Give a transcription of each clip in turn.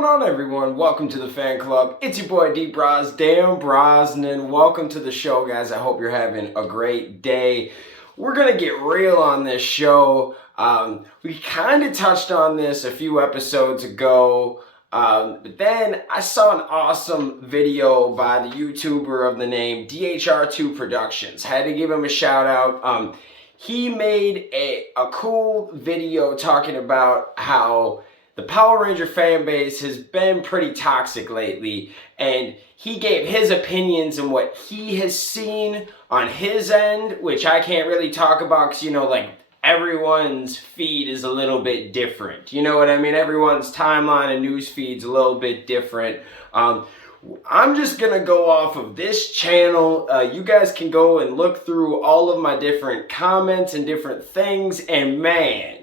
going on, everyone? Welcome to the fan club. It's your boy D Bros, Dan Brosnan. Welcome to the show, guys. I hope you're having a great day. We're gonna get real on this show. We kind of touched on this a few episodes ago, but then I saw an awesome video by the YouTuber of the name DHR2 Productions. Had to give him a shout out. He made a cool video talking about how the Power Ranger fan base has been pretty toxic lately, and he gave his opinions and what he has seen on his end, which I can't really talk about because, you know, like, everyone's feed is a little bit different. You know what I mean? Everyone's timeline and news feed's a little bit different. I'm just gonna go off of this channel. You guys can go and look through all of my different comments and different things, and man,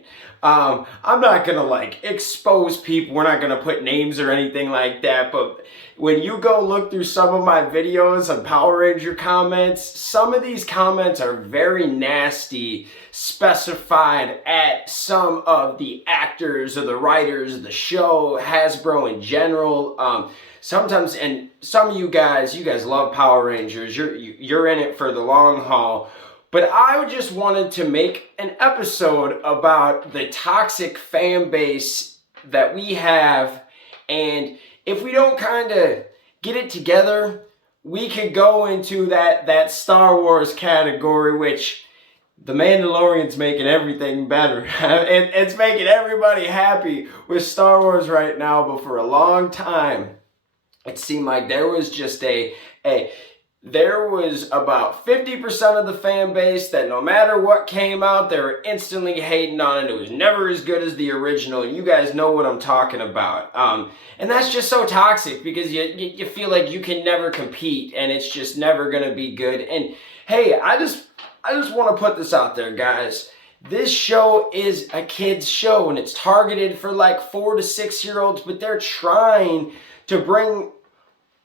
I'm not gonna like expose people. We're not gonna put names or anything like that, but when you go look through some of my videos of Power Ranger comments, some of these comments are very nasty, specified at some of the actors or the writers of the show, Hasbro in general. Sometimes, and some of you guys love Power Rangers. You're in it for the long haul. But I just wanted to make an episode about the toxic fan base that we have, and if we don't kind of get it together, we could go into that Star Wars category, which The Mandalorian's making everything better. It's making everybody happy with Star Wars right now, but for a long time, it seemed like there was just there was about 50% of the fan base that no matter what came out, they were instantly hating on it. It was never as good as the original, and you guys know what I'm talking about. And that's just so toxic because you feel like you can never compete, and it's just never going to be good. And hey, I just want to put this out there, guys. This show is a kid's show, and it's targeted for like 4 to 6 year olds, but they're trying to bring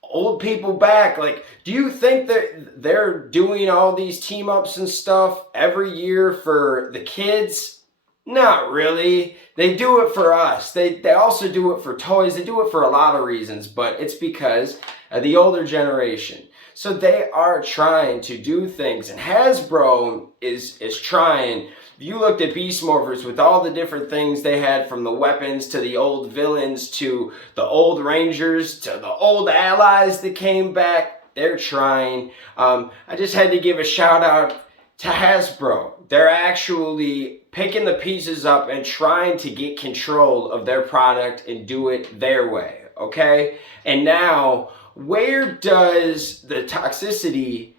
old people back. Like, do you think that they're doing all these team ups and stuff every year for the kids? Not really. They do it for us. They also do it for toys. They do it for a lot of reasons, but it's because of the older generation. So they are trying to do things, and Hasbro is trying. If you looked at Beast Morphers with all the different things they had, from the weapons to the old villains to the old Rangers to the old allies that came back, they're trying. I just had to give a shout out to Hasbro. They're actually picking the pieces up and trying to get control of their product and do it their way, okay? And now, where does the toxicity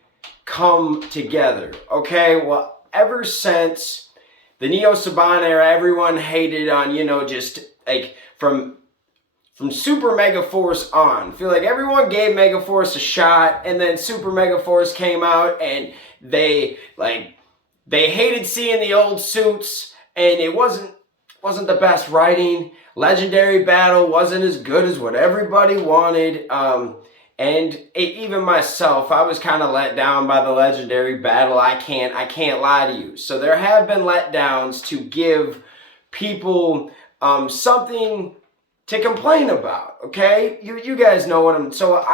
come together? Okay, well, ever since the Neo Saban era, everyone hated on, you know, just like from Super Mega Force on. I feel like everyone gave Mega Force a shot, and then Super Mega Force came out, and they hated seeing the old suits, and it wasn't the best writing. Legendary Battle wasn't as good as what everybody wanted. Even myself, I was kind of let down by the Legendary Battle. I can't lie to you. So there have been letdowns to give people something to complain about. Okay, you guys know what I'm. So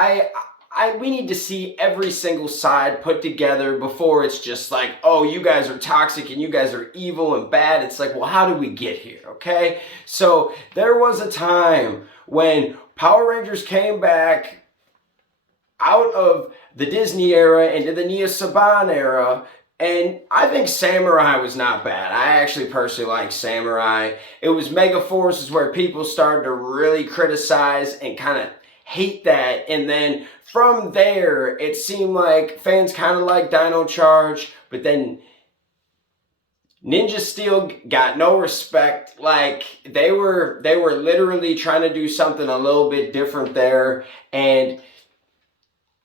we need to see every single side put together before it's just like, oh, you guys are toxic and you guys are evil and bad. It's like, well, how did we get here? Okay, so there was a time when Power Rangers came back out of the Disney era into the Neo Saban era, and I think Samurai was not bad. I actually personally like Samurai. It was Mega Force is where people started to really criticize and kind of hate that, and then from there it seemed like fans kind of like Dino Charge, but then Ninja Steel got no respect. Like, they were literally trying to do something a little bit different there, and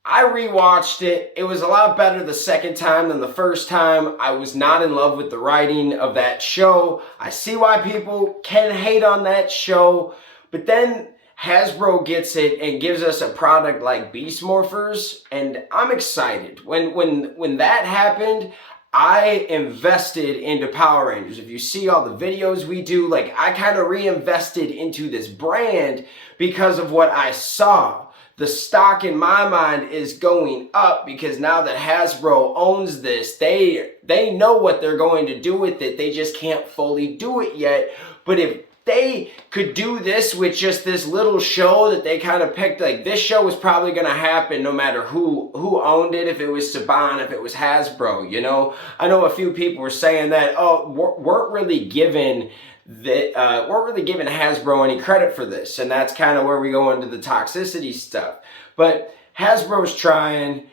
I rewatched it. It was a lot better the second time than the first time. I was not in love with the writing of that show. I see why people can hate on that show, but then Hasbro gets it and gives us a product like Beast Morphers, and I'm excited. When that happened, I invested into Power Rangers. If you see all the videos we do, like I kind of reinvested into this brand because of what I saw. The stock in my mind is going up because now that Hasbro owns this, they know what they're going to do with it. They just can't fully do it yet. But if they could do this with just this little show that they kind of picked, like this show was probably going to happen no matter who owned it, if it was Saban, if it was Hasbro, you know. I know a few people were saying that, oh, weren't really giving Hasbro any credit for this, and that's kind of where we go into the toxicity stuff. But Hasbro's trying,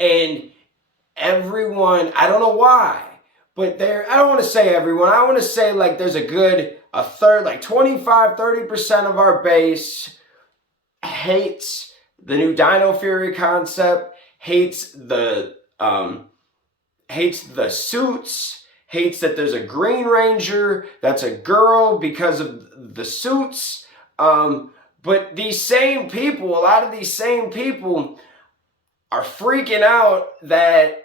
and everyone, I don't know why, but I don't want to say everyone, I want to say like there's a third, like 25-30% of our base hates the new Dino Fury concept, hates the suits, hates that there's a Green Ranger that's a girl because of the suits. But these same people, a lot of these same people are freaking out that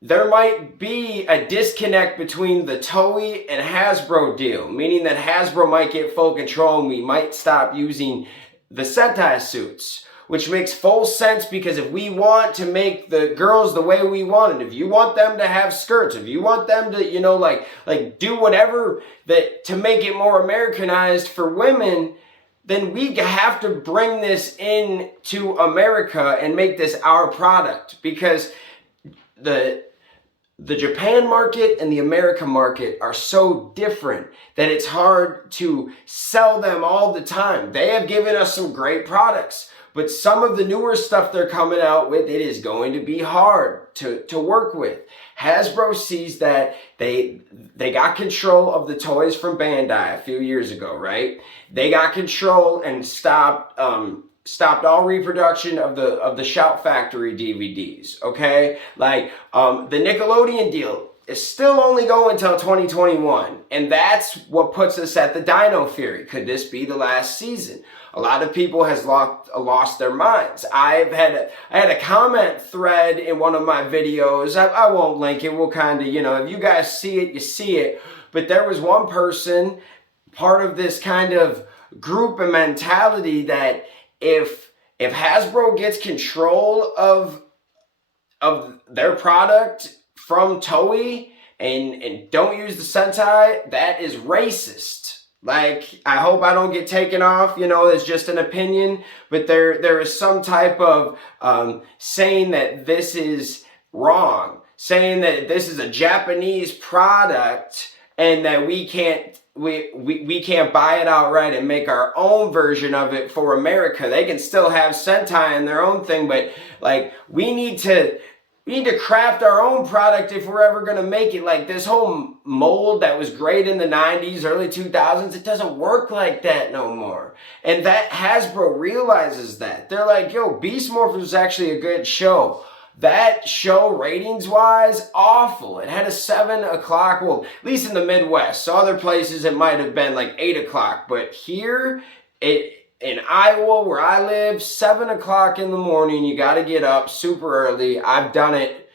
there might be a disconnect between the Toei and Hasbro deal, meaning that Hasbro might get full control and we might stop using the Sentai suits, which makes full sense because if we want to make the girls the way we want it, if you want them to have skirts, if you want them to, you know, like do whatever that to make it more Americanized for women, then we have to bring this into America and make this our product, because the Japan market and the American market are so different that it's hard to sell them all the time. They have given us some great products, but some of the newer stuff they're coming out with, it is going to be hard to work with. Hasbro sees that they got control of the toys from Bandai a few years ago, right? They got control and stopped all reproduction of the Shout Factory DVDs, okay? Like, the Nickelodeon deal is still only going until 2021, and that's what puts us at the Dino Fury. Could this be the last season? A lot of people has lost their minds. I had a comment thread in one of my videos. I won't link it. We'll kind of, you know, if you guys see it, you see it. But there was one person, part of this kind of group and mentality, that if Hasbro gets control of their product from Toei and don't use the Sentai, that is racist. Like, I hope I don't get taken off, you know, it's just an opinion, but there is some type of saying that this is wrong, saying that this is a Japanese product and that we can't buy it outright and make our own version of it for America. They can still have Sentai and their own thing, but like we need to craft our own product if we're ever going to make it. Like this whole mold that was great in the 90s, early 2000s, it doesn't work like that no more. And that Hasbro realizes that. They're like, yo, Beast Morphers was actually a good show. That show, ratings-wise, awful. It had a 7 o'clock, well, at least in the Midwest. So other places it might have been like 8 o'clock. But here, in Iowa, where I live, 7 o'clock in the morning, you got to get up super early. I've done it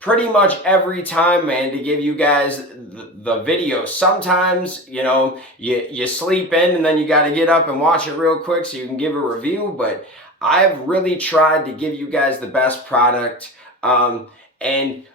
pretty much every time, man, to give you guys the video. Sometimes, you know, you sleep in and then you got to get up and watch it real quick so you can give a review. But I've really tried to give you guys the best product. And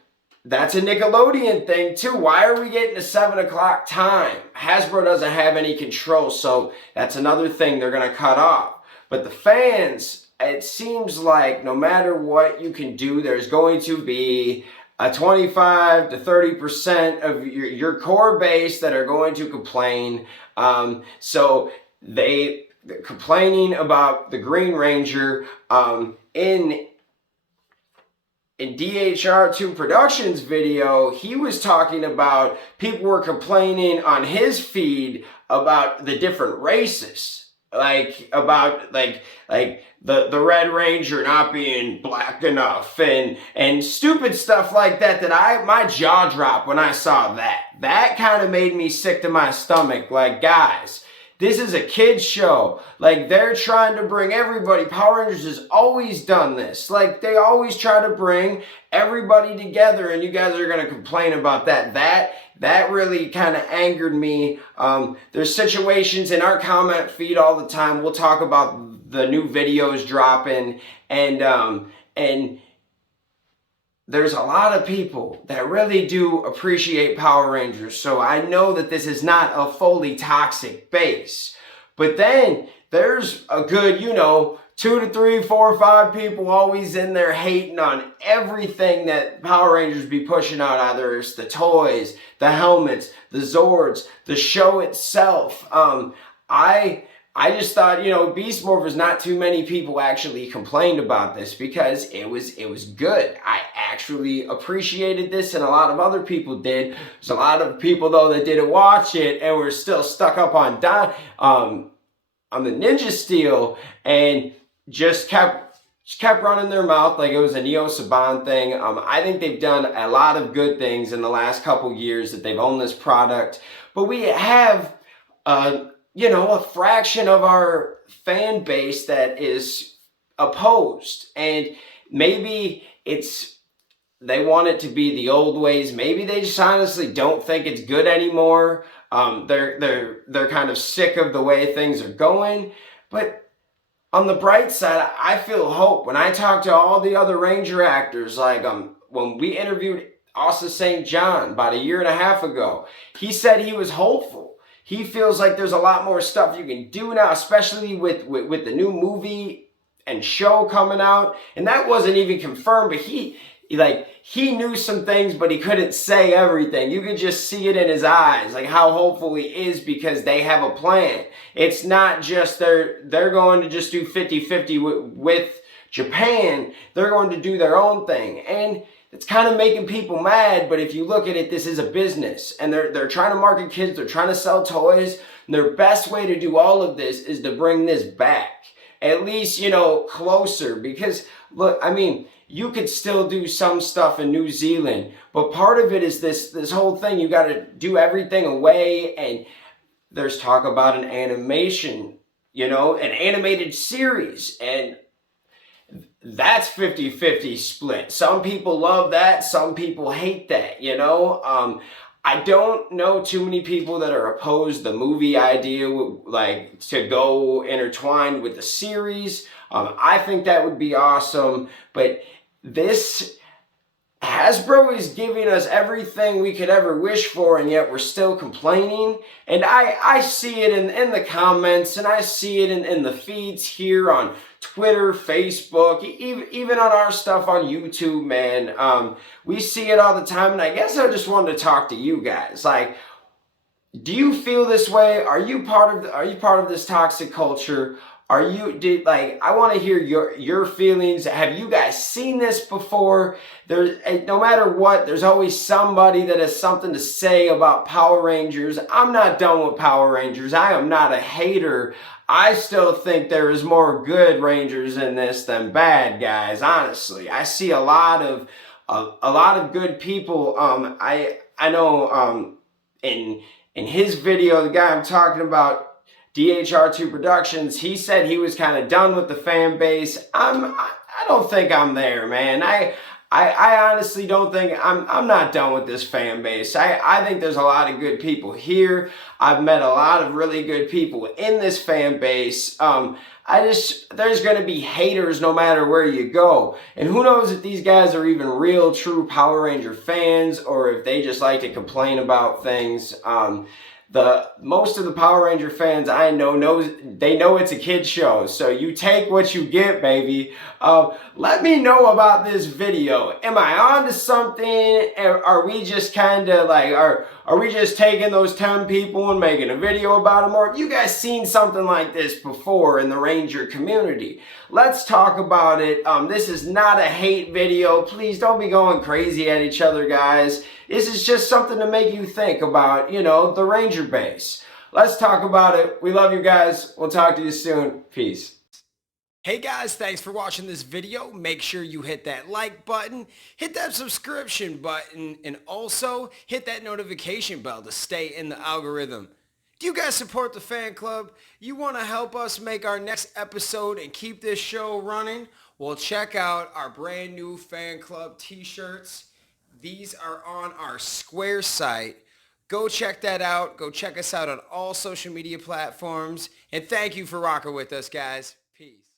that's a Nickelodeon thing too. Why are we getting a 7 o'clock time? Hasbro doesn't have any control, so that's another thing they're going to cut off. But the fans, it seems like no matter what you can do, there's going to be a 25 to 30% of your core base that are going to complain. So they're complaining about the Green Ranger in DHR2 Productions video. He was talking about people were complaining on his feed about the different races, like about like the Red Ranger not being black enough and stupid stuff like that. That my jaw dropped when I saw that. That kind of made me sick to my stomach. Like, guys, This is a kid's show. Like, they're trying to bring everybody. Power Rangers has always done this. Like, they always try to bring everybody together, and you guys are going to complain about that. That really kind of angered me. There's situations in our comment feed all the time. We'll talk about the new videos dropping, and there's a lot of people that really do appreciate Power Rangers. So I know that this is not a fully toxic base. But then there's a good, 2 to 3, 4, 5 people always in there hating on everything that Power Rangers be pushing out. Either it's the toys, the helmets, the Zords, the show itself. I just thought, Beast Morphers, not too many people actually complained about this because it was good. I actually appreciated this, and a lot of other people did. There's a lot of people though that didn't watch it and were still stuck up on the Ninja Steel and just kept running their mouth like it was a Neo Saban thing. I think they've done a lot of good things in the last couple years that they've owned this product, but we have a fraction of our fan base that is opposed, and maybe they want it to be the old ways. Maybe they just honestly don't think it's good anymore. They're kind of sick of the way things are going. But on the bright side, I feel hope. When I talk to all the other Ranger actors, like when we interviewed Asa St. John about a year and a half ago, he said he was hopeful. He feels like there's a lot more stuff you can do now, especially with the new movie and show coming out. And that wasn't even confirmed, but he knew some things, but he couldn't say everything. You could just see it in his eyes, like how hopeful he is, because they have a plan. It's not just they're going to just do 50-50 with Japan. They're going to do their own thing. And it's kind of making people mad, but if you look at it, this is a business, and they're trying to market kids, they're trying to sell toys, and their best way to do all of this is to bring this back, at least, closer, because look, I mean, you could still do some stuff in New Zealand, but part of it is this whole thing, you got to do everything away, and there's talk about an animation, an animated series, and that's 50-50 split. Some people love that, some people hate that, I don't know too many people that are opposed the movie idea, like to go intertwined with the series. I think that would be awesome, but this Hasbro is giving us everything we could ever wish for, and yet we're still complaining. And I see it in the comments, and I see it in the feeds here on Twitter, Facebook, even on our stuff on YouTube, man. We see it all the time, and I guess I just wanted to talk to you guys. Like, do you feel this way? Are you part of this toxic culture? I want to hear your feelings. Have you guys seen this before? No matter what, there's always somebody that has something to say about Power Rangers. I'm not done with Power Rangers. I am not a hater. I still think there is more good Rangers in this than bad guys, honestly. I see a lot of good people. I know in his video, the guy I'm talking about, DHR2 Productions, he said he was kind of done with the fan base. I don't think I'm there, man. I honestly don't think I'm not done with this fan base. I think there's a lot of good people here. I've met a lot of really good people in this fan base. There's going to be haters no matter where you go. And who knows if these guys are even real, true Power Ranger fans, or if they just like to complain about things. Most of the Power Ranger fans I know it's a kid show, so you take what you get, baby. Let me know about this video. Am I on to something? Are we just kind of like, are we just taking those 10 people and making a video about them? Or have you guys seen something like this before in the Ranger community? Let's talk about it. This is not a hate video. Please don't be going crazy at each other, guys. This is just something to make you think about, the Ranger base. Let's talk about it. We love you guys. We'll talk to you soon. Peace. Hey guys, thanks for watching this video. Make sure you hit that like button, hit that subscription button, and also hit that notification bell to stay in the algorithm. Do you guys support the fan club? You want to help us make our next episode and keep this show running? Well, check out our brand new fan club t-shirts. These are on our Square site. Go check that out. Go check us out on all social media platforms. And thank you for rocking with us, guys. Peace.